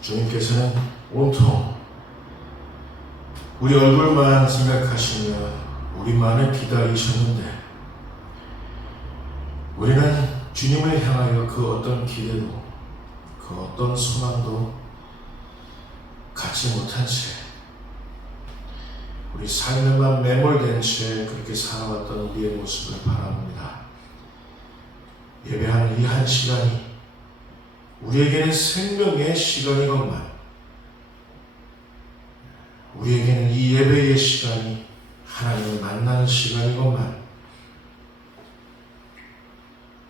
주님께서는 온통 우리 얼굴만 생각하시며 우리만을 기다리셨는데 우리는 주님을 향하여 그 어떤 기대도 그 어떤 소망도 갖지 못한 채 우리 삶에만 매몰된 채 그렇게 살아왔던 우리의 모습을 바라봅니다. 예배하는 이 한 시간이 우리에게는 생명의 시간이건만 우리에게는 이 예배의 시간이 하나님을 만나는 시간이건만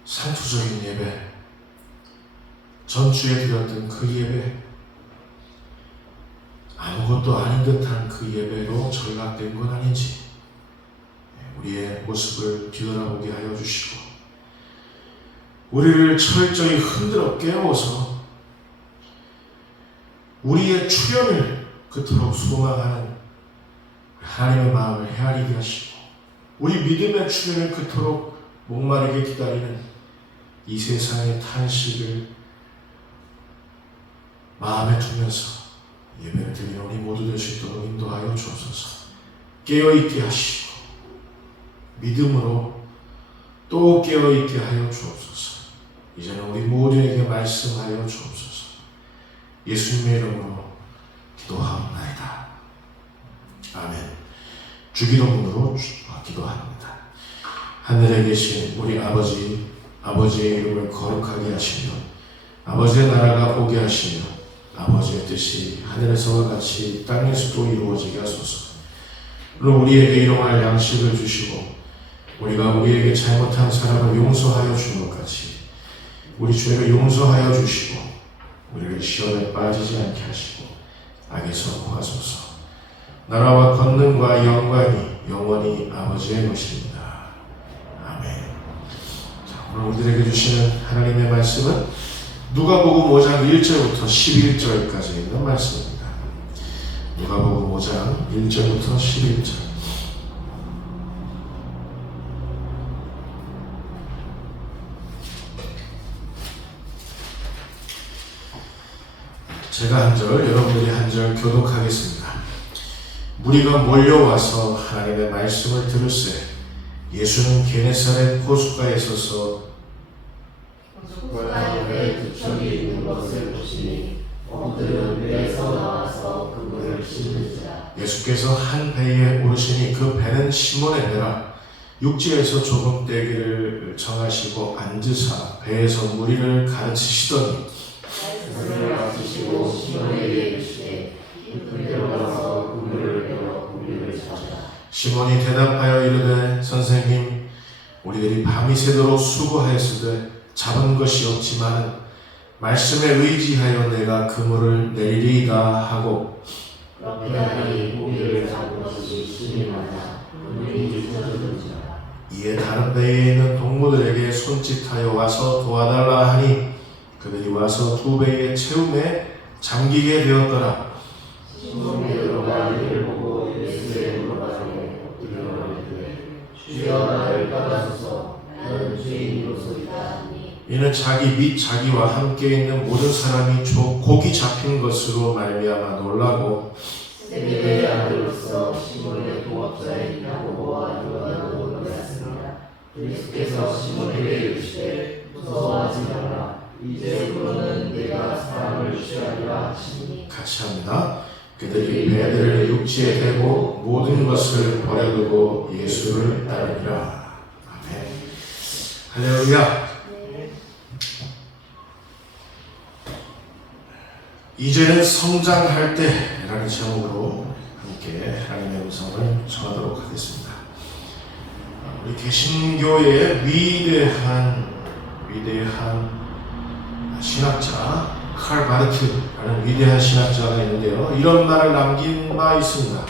상투적인 예배, 전주에 드렸던 그 예배, 아무것도 아닌 듯한 그 예배로 전락된 건 아닌지 우리의 모습을 뒤돌아보게 하여 주시고 우리를 철저히 흔들어 깨워서 우리의 출현을 그토록 소망하는 하나님의 마음을 헤아리게 하시고 우리 믿음의 출현을 그토록 목마르게 기다리는 이 세상의 탄식을 마음에 두면서 예배를 드리는 우리 모두 될 수 있도록 인도하여 주옵소서. 깨어있게 하시고 믿음으로 또 깨어있게 하여 주옵소서. 이제는 우리 모두에게 말씀하여 주옵소서. 예수님의 이름으로 기도하옵나이다. 아멘. 주기도문으로 기도합니다. 하늘에 계신 우리 아버지의 이름을 거룩하게 하시며 아버지의 나라가 오게 하시며 아버지의 뜻이 하늘에서와 같이 땅에서도 이루어지게 하소서. 물론 우리에게 일용할 양식을 주시고 우리가 우리에게 잘못한 사람을 용서하여 준 것 같이 우리 죄를 용서하여 주시고 우리를 시험에 빠지지 않게 하시고 악에서 구하소서. 나라와 권능과 영광이 영원히 아버지의 것입니다. 아멘. 자, 오늘 우리들에게 주시는 하나님의 말씀은 누가복음 5장 1절부터 11절까지 있는 말씀입니다. 누가복음 5장 1절부터 11절. 제가 한 절, 여러분들이 한 절 교독하겠습니다. 무리가 몰려와서 하나님의 말씀을 들을새 예수는 게네사렛 호숫가에 서서 호숫가에 두척이 있는 것을 보시니 어들은 배에서 나와서 그물을 씻는지라. 예수께서 한 배에 오르시니 그 배는 시몬의 배라. 육지에서 조금 떼기를 정하시고 앉으사 배에서 무리를 가르치시더니 말씀을 마치시고 시몬에게 이르시되 깊은 데로 가서 그물을 베어 고기를 잡으라. 시몬이 대답하여 이르되 선생님 우리들이 밤이 새도록 수고하였으되 잡은 것이 없지만 말씀에 의지하여 내가 그물을 내리리이다 하고 그렇게 하니 고기를 잡은 것이 심히 많아 그물이 찢어지는지라. 이에 다른 배에 있는 동무들에게 손짓하여 와서 도와달라 하니 그들이 와서 두 배의 채움에 잠기게 되었더라. 시몬 베드로가 이를 보고 예수께 물어가되 엎드려 이르되 주여 나를 따라소서 나는 죄인이로소이다 하니 이는 자기 및 자기와 함께 있는 모든 사람이 곡이 잡힌 것으로 말미암아 놀라고 세베대의 아들로서 시몬의 동업자인 야고보와 요한으로 놀랐습니다. 예수께서 시몬에게 이르시되 무서워하지 말라. 이제 그로는 내가 사람을 취하리라 하시니. 같이 합니다. 그들이 배들을 육지에 대고 모든 것을 버려두고 예수를 따르니라. 아멘. 할렐루야. 이제는 성장할 때라는 제목으로 함께 하나님의 음성을 전하도록 하겠습니다. 우리 개신교의 위대한 신학자 칼 바르트라는 위대한 신학자가 있는데요. 이런 말을 남긴 바 있습니다.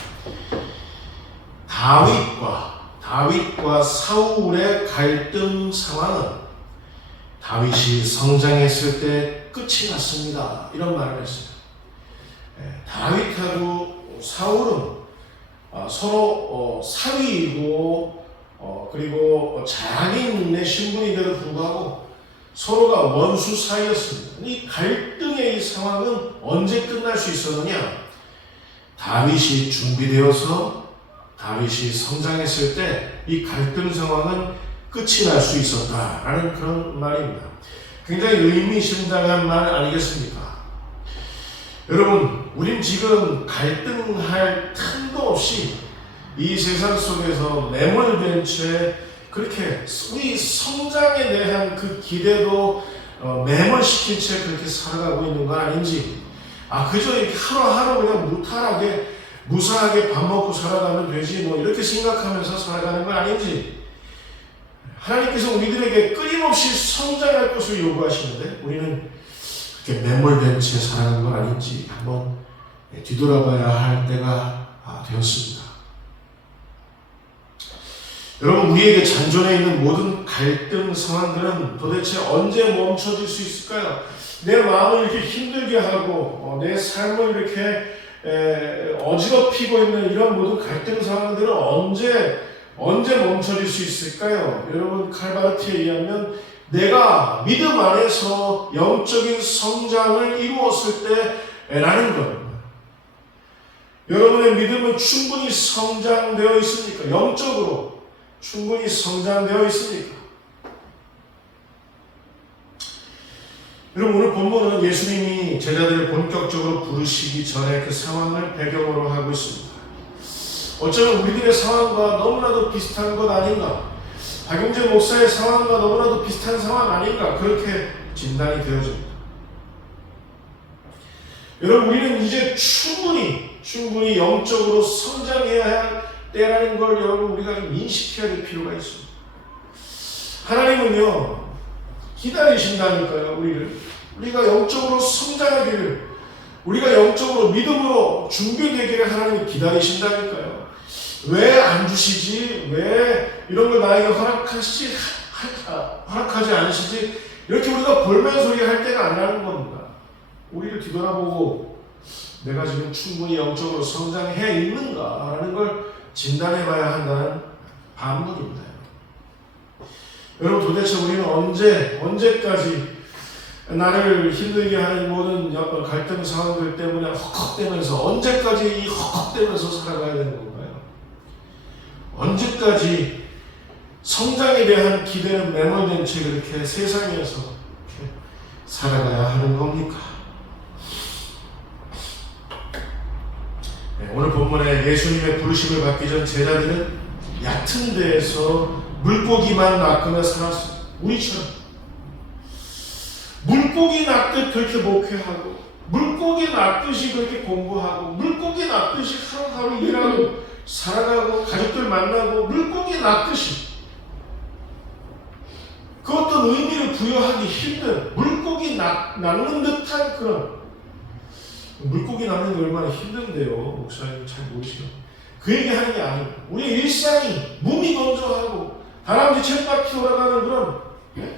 다윗과 사울의 갈등 상황은 다윗이 성장했을 때 끝이 났습니다. 이런 말을 했어요. 다윗하고 사울은 서로 사위이고 그리고 장인의 신분인데도 불구하고 서로가 원수 사이였습니다. 이 갈등의 이 상황은 언제 끝날 수 있었느냐? 다윗이 준비되어서 다윗이 성장했을 때 이 갈등 상황은 끝이 날 수 있었다라는 그런 말입니다. 굉장히 의미심장한 말 아니겠습니까? 여러분, 우린 지금 갈등할 틈도 없이 이 세상 속에서 매몰된 채 그렇게 우리 성장에 대한 그 기대도 매몰시킨 채 그렇게 살아가고 있는 건 아닌지, 그저 이렇게 하루하루 그냥 무탈하게 무사하게 밥 먹고 살아가면 되지 뭐 이렇게 생각하면서 살아가는 건 아닌지, 하나님께서 우리들에게 끊임없이 성장할 것을 요구하시는데 우리는 그렇게 매몰된 채 살아가는 건 아닌지 한번 뒤돌아봐야 할 때가 되었습니다. 여러분, 우리에게 잔존해 있는 모든 갈등 상황들은 도대체 언제 멈춰질 수 있을까요? 내 마음을 이렇게 힘들게 하고 내 삶을 이렇게 어지럽히고 있는 이런 모든 갈등 상황들은 언제 멈춰질 수 있을까요? 여러분, 칼바르트에 의하면 내가 믿음 안에서 영적인 성장을 이루었을 때라는 겁니다. 여러분의 믿음은 충분히 성장되어 있습니까? 영적으로 충분히 성장되어 있습니까? 여러분, 오늘 본문은 예수님이 제자들을 본격적으로 부르시기 전에 그 상황을 배경으로 하고 있습니다. 어쩌면 우리들의 상황과 너무나도 비슷한 것 아닌가? 박용재 목사의 상황과 너무나도 비슷한 상황 아닌가? 그렇게 진단이 되어집니다. 여러분, 우리는 이제 충분히 영적으로 성장해야 할 때라는 걸 여러분 우리가 좀 인식해야 될 필요가 있습니다. 하나님은요, 기다리신다니까요. 우리가 영적으로 성장하기를, 우리가 영적으로 믿음으로 준비되기를 하나님이 기다리신다니까요. 왜 안 주시지? 왜 이런 걸 나에게 허락하지 않으시지? 이렇게 우리가 볼멘소리 할 때가 아니라는 겁니다. 우리를 뒤돌아보고 내가 지금 충분히 영적으로 성장해 있는가라는 걸 진단해 봐야 한다는 반문입니다. 여러분, 도대체 우리는 언제까지 나를 힘들게 하는 모든 갈등 상황들 때문에 헉헉대면서, 언제까지 이 헉헉대면서 살아가야 되는 건가요? 언제까지 성장에 대한 기대는 매몰된 채 그렇게 세상에서 이렇게 살아가야 하는 겁니까? 오늘 본문에 예수님의 부르심을 받기 전 제자들은 얕은 데에서 물고기만 낚으며 살았습니다. 우리처럼 물고기 낚듯 그렇게 목회하고, 물고기 낚듯이 그렇게 공부하고, 물고기 낚듯이 하루하루 일하고 살아가고 가족들 만나고, 물고기 낚듯이 그 어떤 의미를 부여하기 힘든, 물고기 낚는 듯한 그런, 물고기 낚는 게 얼마나 힘든데요. 목사님 잘 모르시죠? 그 얘기 하는 게 아닙니다. 우리 일상이 무미건조하고 다람쥐 쳇바퀴 돌아가는 그런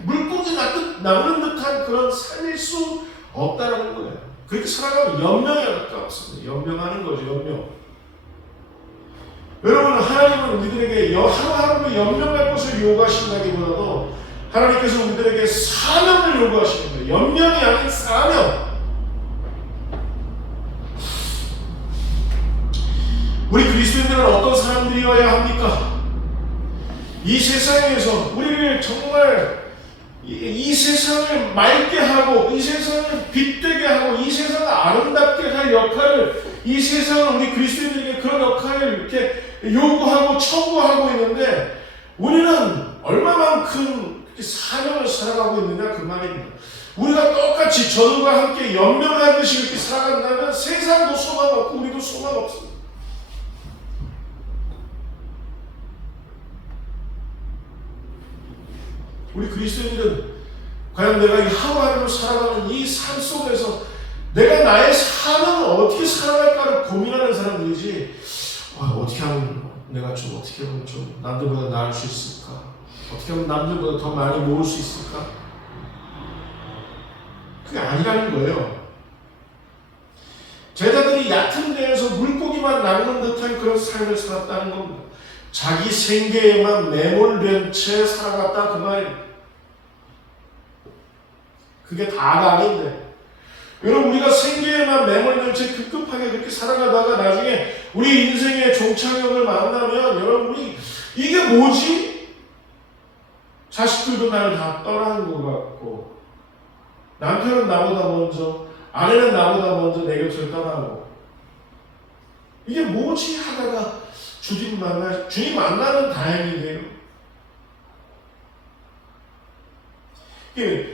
물고기 낚는 듯한 그런 삶일 수 없다는 거예요. 그렇게 살아가면 연명에 가깝습니다. 연명하는 거죠, 연명. 여러분, 하나님은 우리들에게 하루하루 연명할 것을 요구하신다기보다도 하나님께서 우리들에게 사명을 요구하십니다. 연명이 아닌 사명. 우리 그리스도인들은 어떤 사람들이어야 합니까? 이 세상에서 우리를 정말 이 세상을 맑게 하고, 이 세상을 빛되게 하고, 이 세상을 아름답게 할 역할을, 이 세상은 우리 그리스도인들에게 그런 역할을 이렇게 요구하고 청구하고 있는데, 우리는 얼마만큼 사명을 살아가고 있느냐 그 말입니다. 우리가 똑같이 저들과 함께 연명하듯이 이렇게 살아간다면 세상도 소망 없고 우리도 소망 없습니다. 우리 그리스도인들은 과연 내가 이 하루하루를 살아가는 이 삶 속에서 내가 나의 삶을 어떻게 살아갈까를 고민하는 사람들이지, 어떻게 하면 내가 어떻게 하면 좀 남들보다 나을 수 있을까? 어떻게 하면 남들보다 더 많이 모을 수 있을까? 그게 아니라는 거예요. 제자들이 얕은 데에서 물고기만 낚는 듯한 그런 삶을 살았다는 겁니다. 자기 생계에만 매몰된 채 살아갔다 그 말입니다. 그게 다가 아닌데. 여러분, 우리가 생계에만 매몰된 채 급급하게 그렇게 살아가다가 나중에 우리 인생의 종착역을 만나면 여러분, 우리 이게 뭐지? 자식들도 나를 다 떠나는 것 같고, 남편은 나보다 먼저, 아내는 나보다 먼저 내 곁을 떠나고, 이게 뭐지? 하다가 주님 만나면 다행이에요.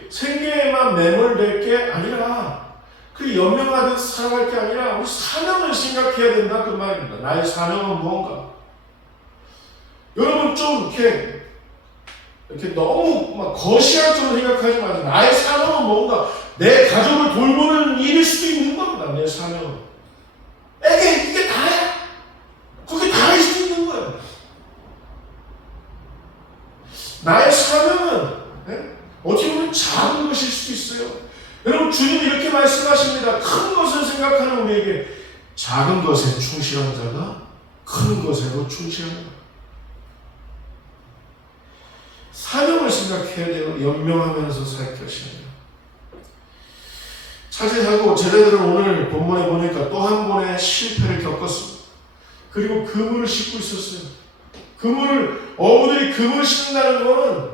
생계에만 매몰될 게 아니라, 그 연명하듯 살아갈 게 아니라 우리 사명을 생각해야 된다 그 말입니다. 나의 사명은 무언가? 여러분 좀 이렇게 너무 막 거시할 정도로 생각하지 마세요. 나의 사명은 뭔가? 내 가족을 돌보는 일일 수도 있는 겁니다. 내 사명은. 이게 다야. 그게 다일 수도 있는 거예요. 나의 사명은 어떻게 보면 작은 것일 수도 있어요. 여러분, 주님이 이렇게 말씀하십니다. 큰 것을 생각하는 우리에게 작은 것에 충실한 자가 큰 것에도 충실합니다. 사명을 생각해야 돼요. 연명하면서 살 것이에요. 차지하고 제자들은 오늘 본문에 보니까 또 한 번의 실패를 겪었습니다. 그리고 그물을 싣고 있었어요. 어부들이 그물을 싣는다는 것은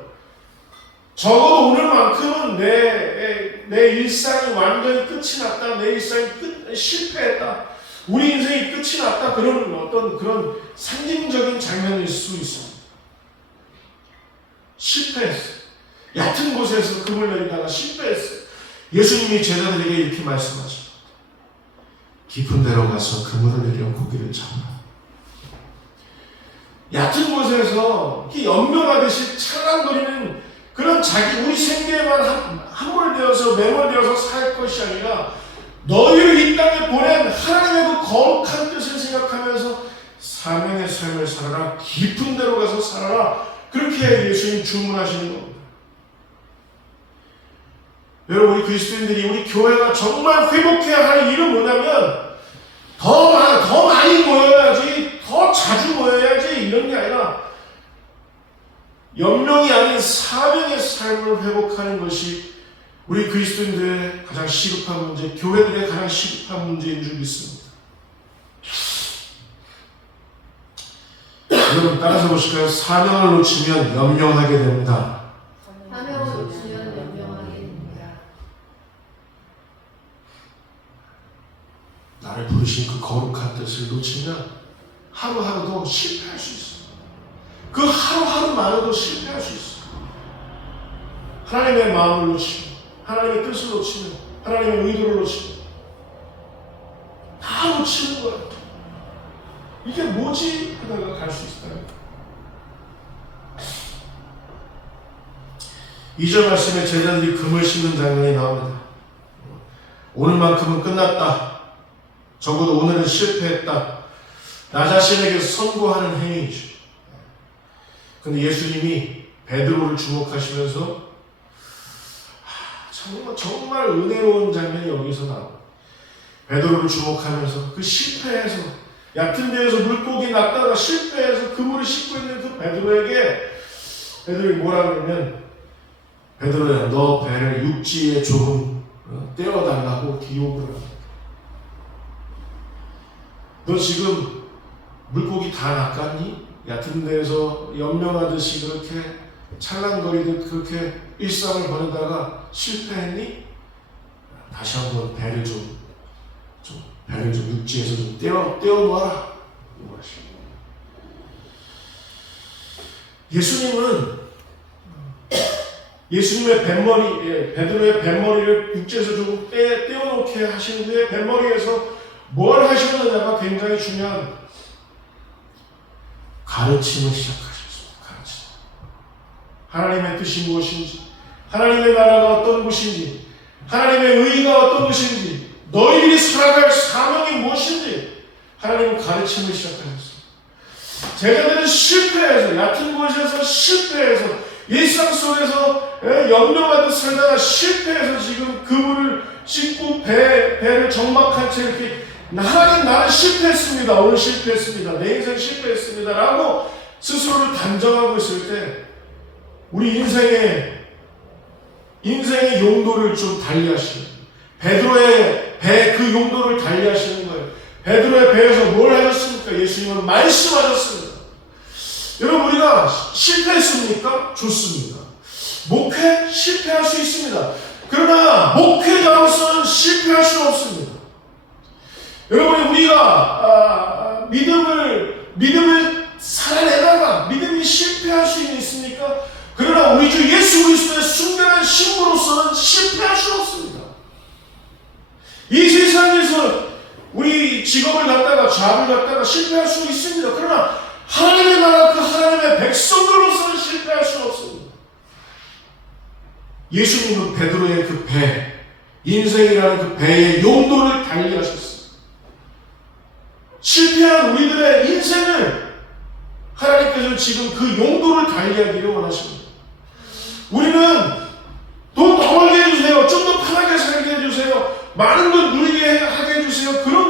적어도 오늘만큼은 내 일상이 완전히 끝이 났다. 내 일상이 실패했다. 우리 인생이 끝이 났다. 그런 어떤 그런 상징적인 장면일 수 있습니다. 실패했어요. 얕은 곳에서 그물 내리다가 실패했어요. 예수님이 제자들에게 이렇게 말씀하십니다. 깊은 데로 가서 그물을 내려 고기를 잡으라. 얕은 곳에서 연명하듯이 찰랑거리는 그런 우리 생계에만 함몰되어서 매몰되어서 살 것이 아니라 너희를 이 땅에 보낸 하나님의 그 거룩한 뜻을 생각하면서 사명의 삶을 살아라. 깊은 데로 가서 살아라. 그렇게 예수님 주문하시는 겁니다. 여러분, 우리 그리스도인들이 우리 교회가 정말 회복해야 할 일은 뭐냐면 더 많이 모여야지, 더 자주 모여야지 이런 게 아니라 연명이 아닌 사명의 삶을 회복하는 것이 우리 그리스도인들의 가장 시급한 문제, 교회들의 가장 시급한 문제인 줄 믿습니다. 여러분 따라서 보실까요? 사명을 놓치면 연명하게 됩니다. 사명을 놓치면 연명하게 됩니다. 나를 부르신 그 거룩한 뜻을 놓치면 하루하루도 실패할 수 있어요. 그 하루하루만으로도 실패할 수 있어요. 하나님의 마음을 놓치면, 하나님의 뜻을 놓치면, 하나님의 의도를 놓치면 다 놓치는 거예요. 이게 뭐지? 하다가 갈 수 있어요. 2절 말씀에 제자들이 금을 씹는 장면이 나옵니다. 오늘만큼은 끝났다. 적어도 오늘은 실패했다. 나 자신에게 선고하는 행위이죠. 근데 예수님이 베드로를 주목하시면서 정말 은혜로운 장면이 여기서 나옵니다. 베드로를 주목하면서 그 실패해서 얕은 데에서 물고기 낚다가 실패해서 그물을 싣고 있는 그 베드로에게 뭐라 그러면 베드로야, 너 배를 육지에 조금 떼어달라고 기록을 합니다. 너 지금 물고기 다 낚았니? 얕은 데에서 연명하듯이 그렇게 찰랑거리듯 그렇게 일상을 보내다가 실패했니? 다시 한번 배를 좀 육지에서 좀 떼어놓아라. 예수님의 베드로의 뱃머리를 육지에서 조금 떼어놓게 하신 후에 뱃머리에서 뭘 하셨느냐가 굉장히 중요한 가르침을 시작하셨습니다. 가르침. 하나님의 뜻이 무엇인지, 하나님의 나라가 어떤 곳인지, 하나님의 의의가 어떤 것인지, 너희들이 살아갈 사명이 무엇인지 하나님은 가르침을 시작하셨습니다. 제자들은 실패해서, 얕은 곳에서 실패해서, 일상 속에서 연명하듯 살다가 실패해서 지금 그물을 싣고 배를 정박한 채 이렇게 하나님, 나는 실패했습니다. 오늘 실패했습니다. 내 인생 실패했습니다. 라고 스스로를 단정하고 있을 때 우리 인생의 인생의 용도를 좀 달리하시는, 베드로의 배 그 용도를 달리하시는 거예요. 베드로의 배에서 뭘 하셨습니까? 예수님은 말씀하셨습니다. 여러분, 우리가 실패했습니까? 좋습니다. 목회 실패할 수 있습니다. 그러나 목회자로서는 실패할 수 없습니다. 여러분, 우리가 믿음을 살아내다가 믿음이 실패할 수 있습니까? 그러나 우리 주 예수 그리스도의 순결한 신부로서는 실패할 수 없습니다. 이 세상에서 우리 직업을 갖다가 잡을 갖다가 실패할 수 있습니다. 그러나 하나님의 나라 그 하나님의 백성들로서는 실패할 수 없습니다. 예수님은 베드로의 그 배, 인생이라는 그 배의 용도를 달리하셨어요. 실패한 우리들의 인생을 하나님께서 지금 그 용도를 달리하기를 원하십니다. 우리는 돈 더 벌게 해주세요. 좀 더 편하게 살게 해주세요. 많은 걸 누리게 하게 해주세요. 그런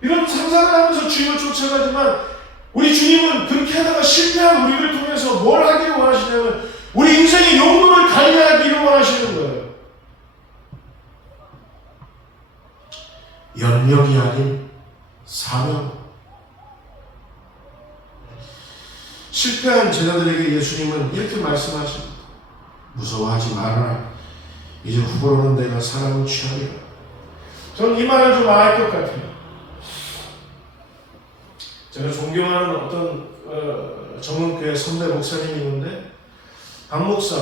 이런 상상을 하면서 주님을 쫓아가지만 우리 주님은 그렇게 하다가 실패한 우리를 통해서 뭘 하기를 원하시냐면 우리 인생의 용도를 달리하기를 원하시는 거예요. 연명이 아닌 사명. 실패한 제자들에게 예수님은 이렇게 말씀하십니다. 무서워하지 말아라. 이제 후보로는 내가 사람을 취하리라. 저는 이 말을 좀 알 것 같아요. 제가 존경하는 어떤 정은교회 선배 목사님이 있는데 박 목사,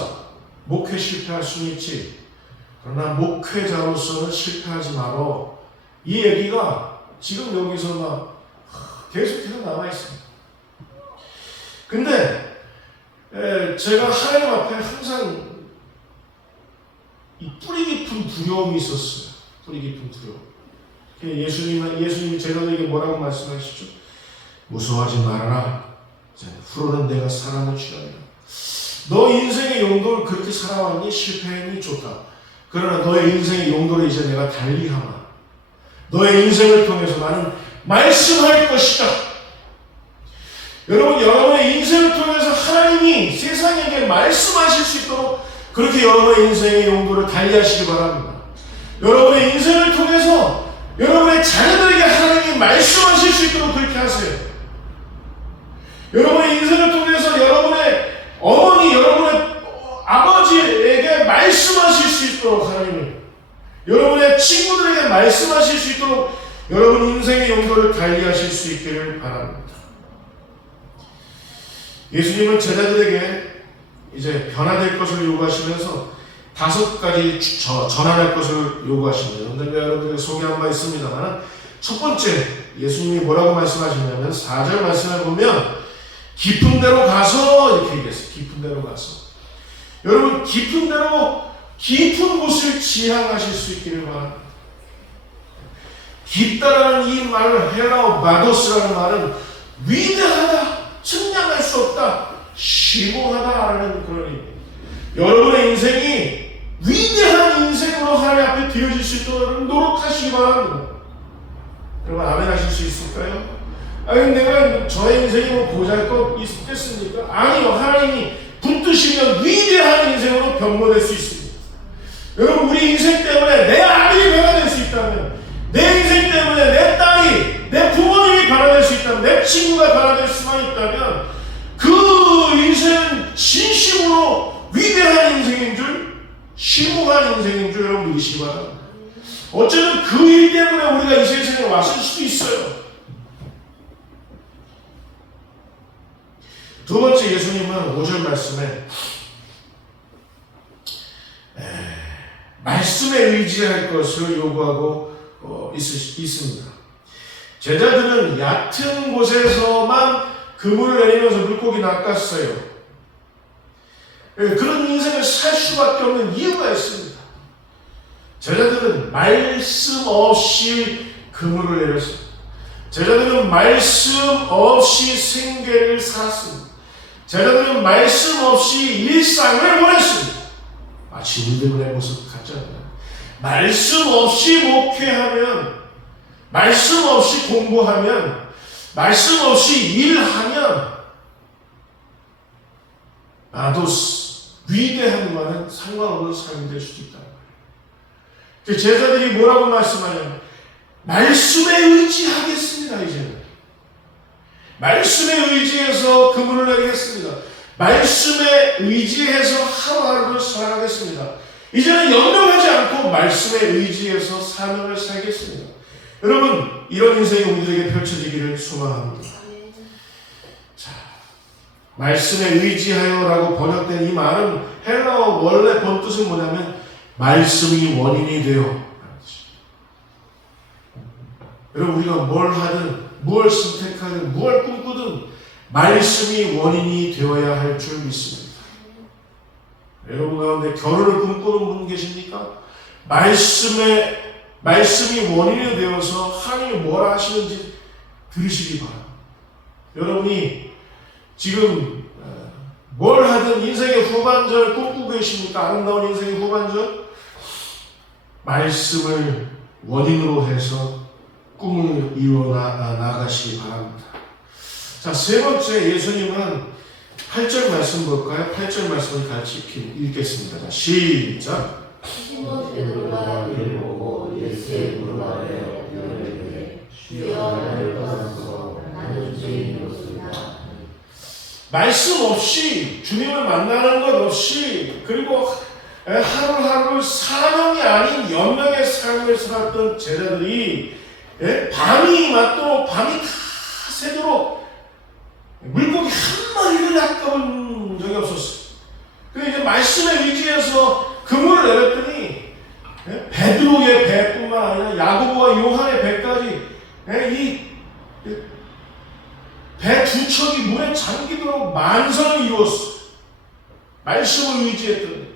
목회 실패할 수는 있지. 그러나 목회자로서는 실패하지 말어. 이 얘기가 지금 여기서 막 계속해서 남아있습니다. 근데 제가 하나님 앞에 항상 이 뿌리 깊은 두려움이 있었어요. 뿌리 깊은 두려움. 예수님이 제자들에게 뭐라고 말씀하시죠? 무서워하지 말아라. 후로는 내가 사람을 취하리라. 너 인생의 용도를 그렇게 살아왔니? 실패했니? 좋다. 그러나 너의 인생의 용도를 이제 내가 달리하마. 너의 인생을 통해서 나는 말씀할 것이다. 여러분, 여러분의 인생을 통해서 하나님이 세상에게 말씀하실 수 있도록 그렇게 여러분의 인생의 용도를 달리하시기 바랍니다. 여러분의 인생을 통해서 여러분의 자녀들에게 하나님이 말씀하실 수 있도록 그렇게 하세요. 여러분의 인생을 통해서 여러분의 어머니, 여러분의 아버지에게 말씀하실 수 있도록 하나님이 여러분의 친구들에게 말씀하실 수 있도록 여러분 인생의 용도를 달리하실 수 있기를 바랍니다. 예수님은 제자들에게 이제 변화될 것을 요구하시면서 5가지 전환할 것을 요구하십니다. 그런데 여러분에게 소개한 바 있습니다만 첫 번째 예수님이 뭐라고 말씀하시냐면 4절 말씀을 보면 깊은 데로 가서 이렇게 얘기했어요. 깊은 데로 가서. 여러분 깊은 데로 깊은 곳을 지향하실 수 있기를 바랍니다. 깊다라는 이 말을 헤라오 마도스라는 말은 위대하다, 측량할 수 없다, 심오하다라는 그런 의미. 여러분의 인생이 위대한 인생으로 하나님 앞에 되어질 수 있도록 노력하시기 바랍니다. 여러분 아멘 하실 수 있을까요? 아니 내가 저의 인생이 뭐 보잘것 있겠습니까? 아니요. 하나님이 붙드시면 위대한 인생으로 변모될 수 있습니다. 여러분 우리 인생 때문에 내 아들이 변화될 수 있다면, 내 인생 때문에 내 딸이, 내 부모님이 변화될 수 있다면, 내 친구가 변화될 수만 있다면 그 인생은 진심으로 위대한 인생인 줄, 심오한 인생인 줄 여러분 믿으시기 바랍니다. 어쩌면 그 일 때문에 우리가 이 세상에 왔을 수도 있어요. 두 번째 예수님은 5절 말씀에 말씀에 의지할 것을 요구하고 있습니다. 제자들은 얕은 곳에서만 그물을 내리면서 물고기 낚았어요. 그런 인생을 살 수밖에 없는 이유가 있습니다. 제자들은 말씀 없이 그물을 내렸습니다. 제자들은 말씀 없이 생계를 살았습니다. 제자들은 말씀 없이 일상을 보냈습니다. 마치 우리들의 모습 같잖아요. 말씀 없이 목회하면, 말씀 없이 공부하면, 말씀 없이 일하면 마도스, 위대함과는 상관없는 삶이 될 수도 있다는 거예요. 제자들이 뭐라고 말씀하냐면 말씀에 의지하겠습니다. 이제는 말씀에 의지해서 그물을 내리겠습니다. 말씀에 의지해서 하루하루를 살아가겠습니다. 이제는 연명하지 않고 말씀에 의지해서 사명을 살겠습니다. 여러분, 이런 인생이 우리들에게 펼쳐지기를 소망합니다. 자, 말씀에 의지하여라고 번역된 이 말은 헬라어 원래 본뜻은 뭐냐면 말씀이 원인이 되어. 여러분, 우리가 뭘 하든 무엇을 선택하든 무엇을 꿈꾸든 말씀이 원인이 되어야 할 줄 믿습니다. 여러분 가운데 결혼을 꿈꾸는 분 계십니까? 말씀이 원인이 되어서 하나님이 뭐라 하시는지 들으시기 바랍니다. 여러분이 지금 뭘 하든 인생의 후반전을 꿈꾸고 계십니까? 아름다운 인생의 후반전? 말씀을 원인으로 해서 꿈을 이루어 나가시기 바랍니다. 자, 세 번째, 예수님은 8절 말씀 볼까요? 8절 말씀을 같이 읽겠습니다. 자, 시작. 시몬 베드로가 이를 보고 예수의 무릎 아래 이르되 주여 나를 떠나소서 나는 죄인이로소이다. 말씀 없이 주님을 만나는 것 없이 그리고 하루하루 사명이 아닌 연명의 삶을 살았던 제자들이 밤이 맞도록 밤이 다 새도록 물고기 한 마리를 낚아본 적이 없었어요. 그래서 이제 말씀에 의지해서 그물을 내렸더니 베드로의 배뿐만 아니라 야고보와 요한의 배까지 이 배 두 척이 물에 잠기도록 만선을 이루었어요. 말씀을 의지했더니.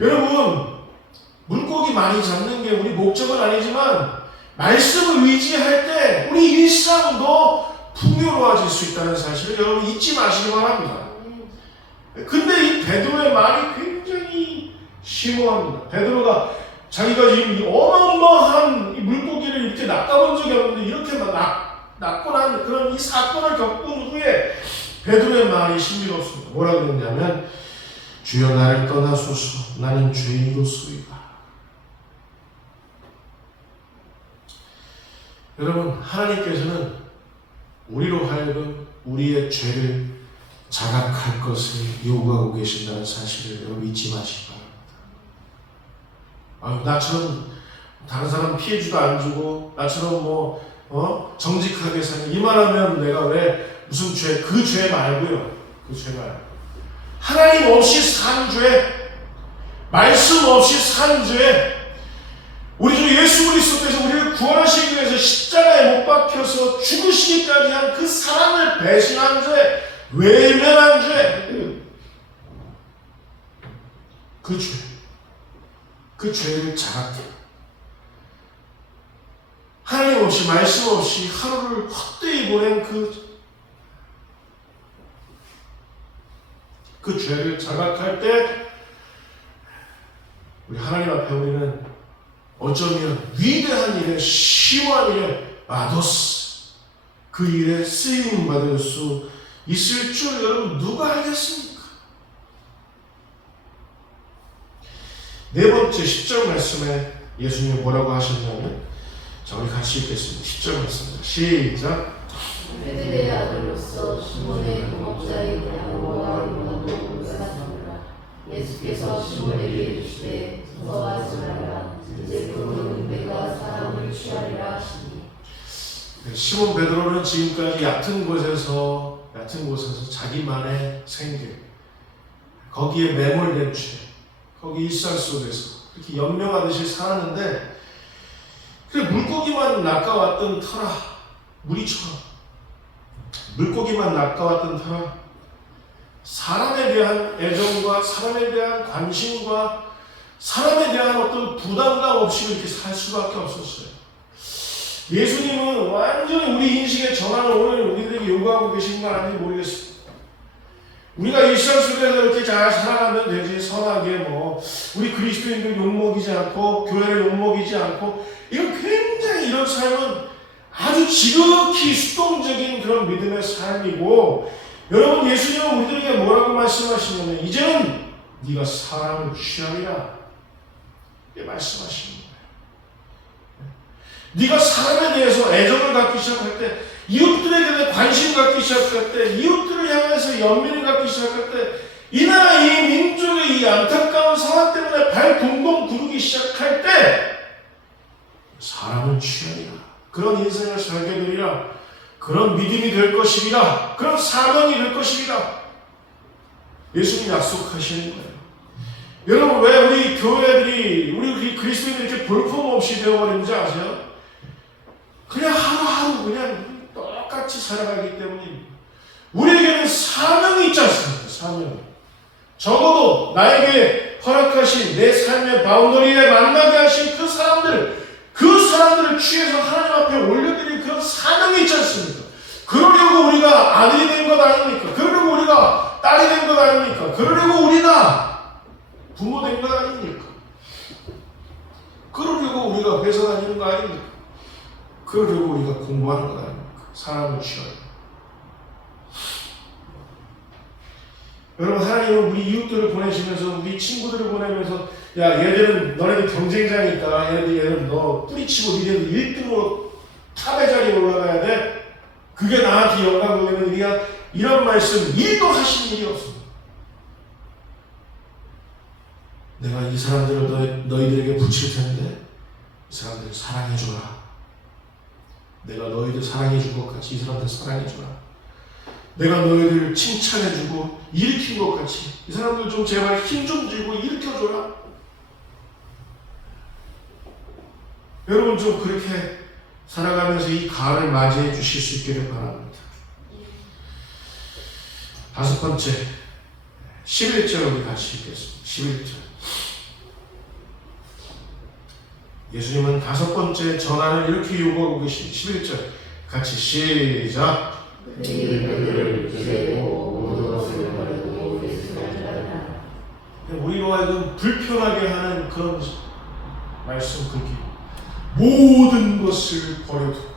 여러분, 물고기 많이 잡는 게 우리 목적은 아니지만 말씀을 의지할 때 우리 일상도 풍요로워질 수 있다는 사실을 여러분 잊지 마시기 바랍니다. 근데 이 베드로의 말이 굉장히 심오합니다. 베드로가 자기가 지금 이 어마어마한 이 물고기를 이렇게 낚아본 적이 없는데 이렇게 낚고 난 그런 이 사건을 겪은 후에 베드로의 말이 신비롭습니다. 뭐라고 그랬냐면 주여 나를 떠나소서 나는 죄인이로소이다. 여러분, 하나님께서는 우리로 하여금 우리의 죄를 자각할 것을 요구하고 계신다는 사실을 여러분 잊지 마시기 바랍니다. 나처럼 다른 사람 피해주도 안 주고 나처럼 정직하게 사는 이 말하면 내가 왜 무슨 죄, 그 죄 말고요. 그 죄 말고 하나님 없이 산 죄, 말씀 없이 산 죄, 우리 주 예수 그리스도께서 우리를 구원하시기 위해서 십자가에 못 박혀서 죽으시기까지 한 그 사랑을 배신한 죄, 외면한 죄, 그 죄를 자각해. 하나님 없이 말씀 없이 하루를 헛되이 보낸 그 죄를 자각할 때 우리 하나님 앞에 우리는 어쩌면 위대한 일에 심오한 일에 마도스 그 일에 쓰임 받을 수 있을 줄 여러분 누가 알겠습니까? 네 번째 10절 말씀에 예수님이 뭐라고 하셨냐면 자, 우리 같이 읽겠습니다. 10절 말씀입니다. 시작. 베드로의 아들로서 시몬의 동업자인 야고보와 요한도 울사하니라. 예수께서 시몬에게 이르시되 무서워하지 말라. 이제 그는 내가 사람을 취하리라 하시니. 시몬 베드로는 지금까지 얕은 곳에서 자기만의 생계, 거기에 매몰된 죄, 거기 일상 속에서 이렇게 연명하듯이 살았는데 그래 물고기만 낚아왔던 터라, 무리처럼 물고기만 낚아왔던 터라 사람에 대한 애정과 사람에 대한 관심과 사람에 대한 어떤 부담감 없이 이렇게 살 수밖에 없었어요. 예수님은 완전히 우리 인식의 전환을 오늘 우리들에게 요구하고 계신 건 아닌지 모르겠습니다. 우리가 일상 속에서 이렇게 잘 살아가면 되지, 선하게 우리 그리스도인들 욕먹이지 않고 교회를 욕먹이지 않고, 이건 굉장히 이런 삶은 아주 지극히 수동적인 그런 믿음의 삶이고, 여러분 예수님은 우리들에게 뭐라고 말씀하시냐면 이제는 네가 사람을 취하리라. 이렇게 말씀하시는 거예요. 네가 사람에 대해서 애정을 갖기 시작할 때, 이웃들에게 대해 관심 갖기 시작할 때, 이웃들을 향해서 연민을 갖기 시작할 때, 이 나라 이 민족의 이 안타까운 상황 때문에 발 동동 구르기 시작할 때 사람을 취하리라. 그런 인생을 살게 되리라. 그런 믿음이 될 것이리라. 그런 사명이 될 것이리라. 예수님 약속하시는 거예요. 여러분, 왜 우리 교회들이, 우리 그리스도인들이 이렇게 볼품없이 되어버리는지 아세요? 그냥 하루하루 그냥 똑같이 살아가기 때문입니다. 우리에게는 사명이 있지 않습니까? 사명이. 적어도 나에게 허락하신 내 삶의 바운더리에 만나게 하신 그 사람들을 취해서 하나님 앞에 올려드릴 그런 사명이 있지 않습니까? 그러려고 우리가 아들이 된 것 아닙니까? 그러려고 우리가 딸이 된 것 아닙니까? 그러려고 우리가 부모 된 것 아닙니까? 그러려고 우리가 회사 다니는 거 아닙니까? 그러려고 우리가 공부하는 것 아닙니까? 사람을 취하여. 여러분, 하나님은 우리 이웃들을 보내시면서, 우리 친구들을 보내면서, 야, 얘들은 너네들 경쟁자니까 얘들은 너 뿌리치고 니네들 1등으로 탑의 자리에 올라가야 돼. 그게 나한테 영광 돌리는 일이야. 이런 말씀 1도 하신 일이 없습니다. 내가 이 사람들을 너희들에게 붙일 텐데 이 사람들을 사랑해줘라. 내가 너희들 사랑해준 것 같이 이 사람들 사랑해줘라. 내가 너희들 칭찬해주고 일으킨 것 같이 이 사람들 좀 제발 힘 좀 주고 일으켜줘라. 여러분, 좀 그렇게 살아가면서 이 가을을 맞이해 주실 수 있기를 바랍니다. 5번째, 11절 우리 같이 읽겠습니다. 11절. 예수님은 5번째 전환을 이렇게 요구하고 계신 11절 같이 시작. 우리로 하여금 불편하게 하는 그런 말씀 끊기. 모든 것을 버려두고,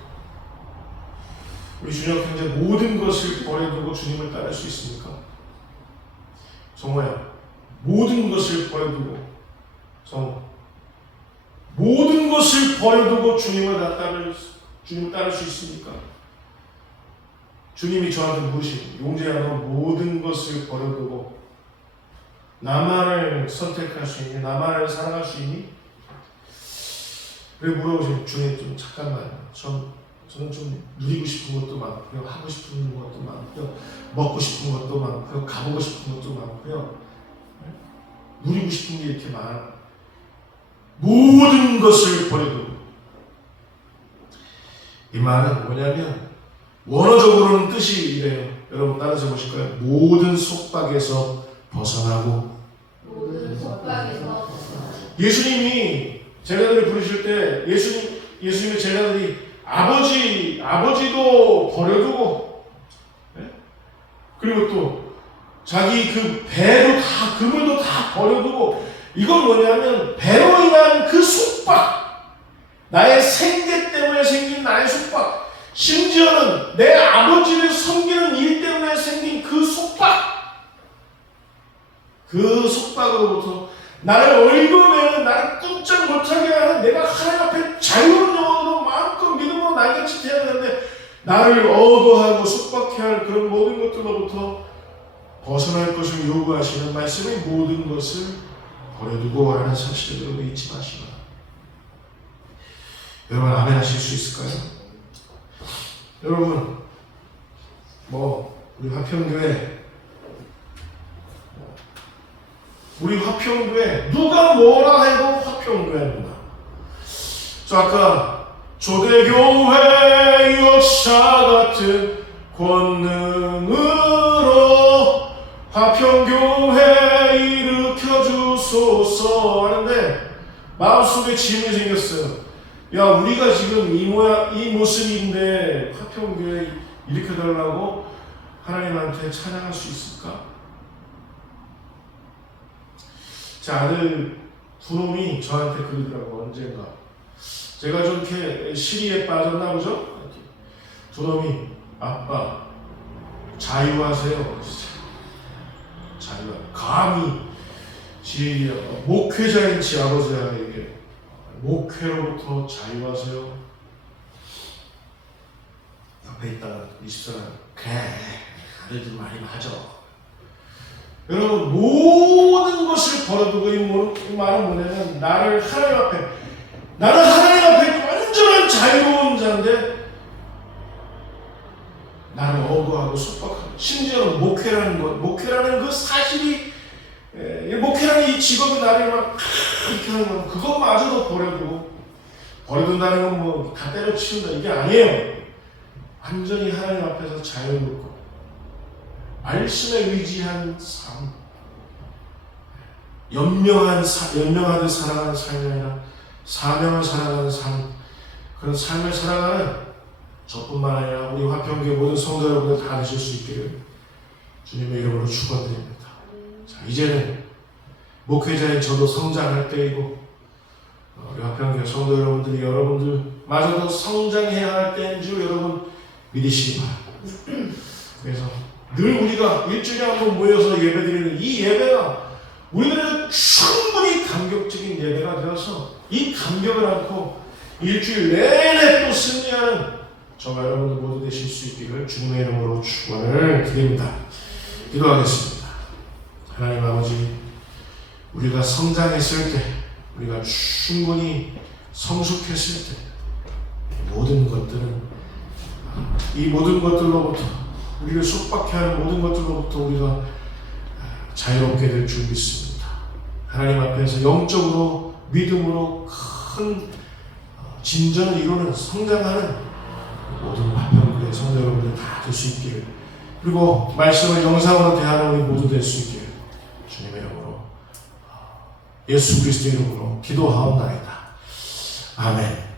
우리 주님 형제 모든 것을 버려두고 주님을 따를 수 있습니까? 정말요. 모든 것을 버려두고, 모든 것을 버려두고 주님을 따를 수 있습니까? 주님이 저한테 물으시고, 용재야, 너 모든 것을 버려두고 나만을 선택할 수 있니? 나만을 사랑할 수 있니? 그래 물어보시면, 주님 좀 잠깐만요. 저는 좀 누리고 싶은 것도 많고요, 하고 싶은 것도 많고요, 먹고 싶은 것도 많고요, 가보고 싶은 것도 많고요, 누리고 싶은 게 이렇게 많아요. 모든 것을 버려두고. 이 말은 뭐냐면 원어적으로는 뜻이 이래요. 여러분 따라서 보실까요? 모든 속박에서 벗어나고. 모든 속박에서 벗어나고. 예수님이 제자들을 부르실 때 예수님의 제자들이 아버지도 버려두고, 네? 그리고 또 자기 그 배도 다, 그물도 다 버려두고, 이건 뭐냐면 배로 인한 그 속박, 나의 생계 때문에 생긴 나의 속박, 심지어는 내 아버지를 섬기는 일 때문에 생긴 그 속박, 그 속박으로부터 나를 얼굴매는, 나를 꼼짝 못하게 하는, 내가 하나님 앞에 자유로운 영혼으로 마음껏 믿음으로 날개짓 해야 되는데 나를 억어하고 속박해야 할 그런 모든 것들로부터 벗어날 것을 요구하시는 말씀의 모든 것을 버려두고 라는 사실을 여러분 잊지 마시고. 여러분 아멘 하실 수 있을까요? 여러분 우리 화평교회 누가 뭐라 해도 화평교회입니다. 저 아까 조대교회 역사 같은 권능으로 화평교회 일으켜주소서 하는데 마음속에 질문이 생겼어요. 야, 우리가 지금 이 모습인데 화평교회 일으켜달라고 하나님한테 찬양할 수 있을까? 제 아들 두 놈이 저한테 그러더라고. 언젠가 제가 좀 이렇게 시리에 빠졌나 보죠? 두 놈이 아빠 자유하세요. 감히 목회자인 지 아버지에게 목회로부터 자유하세요. 옆에 있다가 20사람 그래 아들들 말이 맞아. 여러분 모든 것을 버려두고 이 말은 뭐냐면 나는 하나님 앞에 완전한 자유로운 자인데 나를 억울하고 속박하고 심지어는 목회라는 그 사실이 목회라는 이 직업이 나를 막 이렇게 하는 건 그것마저도 버려둔다는 건 뭐 다 때려치운다 이게 아니에요. 완전히 하나님 앞에서 자유롭고 말씀에 의지한 삶, 연명하듯 살아가는 삶이 아니라 사명을 살아가는 삶, 그런 삶을 살아가는 저뿐만 아니라 우리 화평교회 모든 성도 여러분들 다 되실 수 있기를 주님의 이름으로 축원드립니다. 자, 이제는 목회자인 저도 성장할 때이고 우리 화평교회 성도 여러분들마저도 성장해야 할 때인 줄 여러분 믿으시기 바랍니다. 그래서 늘 우리가 일주일에 한 번 모여서 예배드리는 이 예배가 우리들은 충분히 감격적인 예배가 되어서 이 감격을 안고 일주일 내내 또 승리하는 저와 여러분들 모두 되실 수 있기를 주님의 이름으로 축원을 드립니다. 기도하겠습니다. 하나님 아버지, 우리가 성장했을 때, 우리가 충분히 성숙했을 때 이 모든 것들로부터 우리를 속박해하는 모든 것들로부터 우리가 자유롭게 될 줄 믿습니다. 하나님 앞에서 영적으로 믿음으로 큰 진전을 이루는 성장하는 모든 화평교회 성도 여러분들 다 될 수 있기를, 그리고 말씀을 영상으로 대하는 우리 모두 될 수 있기를 주님의 이름으로 예수 그리스도 이름으로 기도하옵나이다. 아멘.